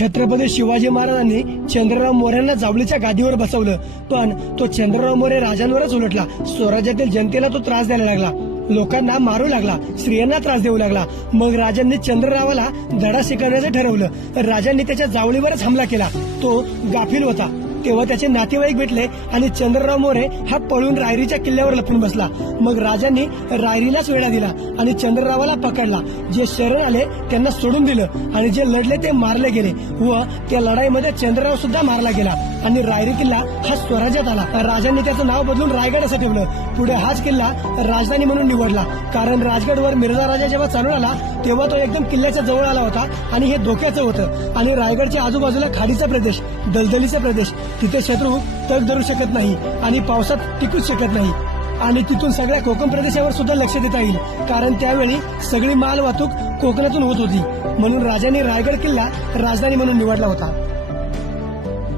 छत्रपती शिवाजी महाराजांनी चंद्रराव मोऱ्यांना जावळीच्या गादीवर बसवलं, पण तो चंद्रराव मोरे राजांवरच उलटला. स्वराज्यातील जनतेला तो त्रास द्यायला लागला, लोकांना मारू लागला, स्त्रियांना त्रास देऊ लागला. मग राजांनी चंद्ररावाला धडा शिकवण्याचं ठरवलं. राजांनी त्याच्या जावळीवरच हमला केला. तो गाफील होता. तेव्हा त्याचे नातेवाईक भेटले आणि चंद्रराव मोरे हा पळून रायरीच्या किल्ल्यावर लपून बसला. मग राजांनी रायरीलाच वेढा दिला आणि चंद्ररावाला पकडला. जे शरण आले त्यांना सोडून दिलं आणि जे लढले ते मारले गेले व त्या लढाईमध्ये चंद्रराव सुद्धा मारला गेला आणि रायरी किल्ला हा स्वराज्यात आला. राजांनी त्याचं नाव बदलून रायगड असं ठेवलं. पुढे हाच किल्ला राजधानी म्हणून निवडला, कारण राजगडवर मिर्झा राजा जेव्हा चालून आला तेव्हा तो एकदम किल्ल्याच्या जवळ आला होता आणि हे धोक्याचं होतं. आणि रायगडच्या आजूबाजूला खाडीचा प्रदेश, दलदलीचा प्रदेश, तिथे शत्रू तग धरू शकत नाही आणि पावसात टिकूच शकत नाही. आणि तिथून सगळ्या कोकण प्रदेशावर सुद्धा लक्ष देता येईल, कारण त्यावेळी सगळी माल वाहतूक कोकणातून होत होती. म्हणून राजांनी रायगड किल्ला राजधानी म्हणून निवडला होता.